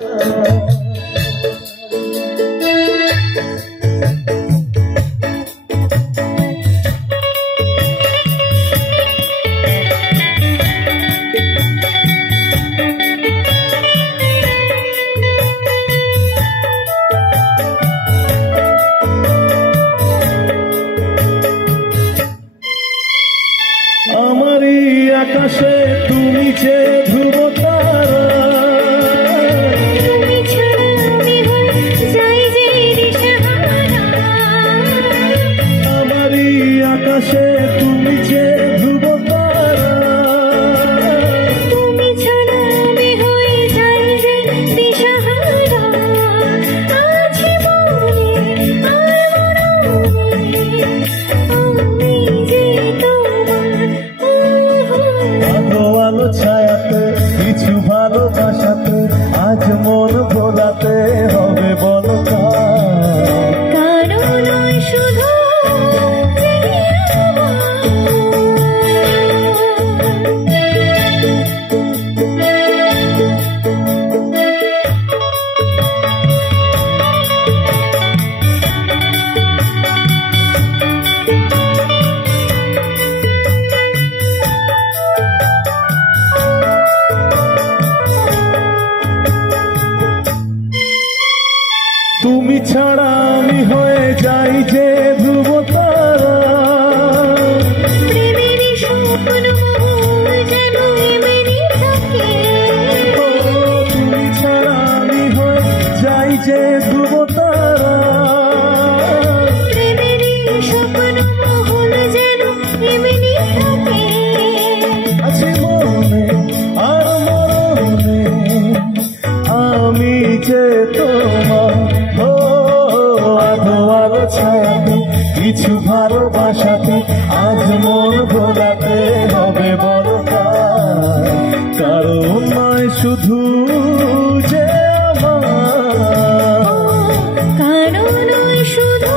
আমারই আকাশে তুমি যে ধ্রুব তারা, তুমি ছাড়া আমি হয়ে যাই যে দিশাহারা। আমারই আকাশে তুমি যে ধ্রুব তারা, তুমি ছাড়া আমি হয়ে যাই যে দিশাহারা। আছে মনে আর মরণে আমি যে তোমার। আলো আলো ছায়াতে কিছু ভালোবাসাতে আজ মন ভোলাতে হবে বলো কারো নয় শুধু যে তুমি ছাড়া আমি হয়ে যাই যে ধ্রুব তারা, প্রেমেরই স্বপ্ন যেন এমনি থাকে। তুমি ছাড়া আমি হয়ে যাই যে ধ্রুব তারা, প্রেমেরই স্বপ্ন যেন এমনি থাকে। আছে মনে আর মরণে আমি যে তোমার। আলো আলো ছায়াতে কিছু ভালোবাসাতে আজ মন ভোলাতে হবে বড় কারণ নয় শুধু যে আমার, কারো নয় শুধু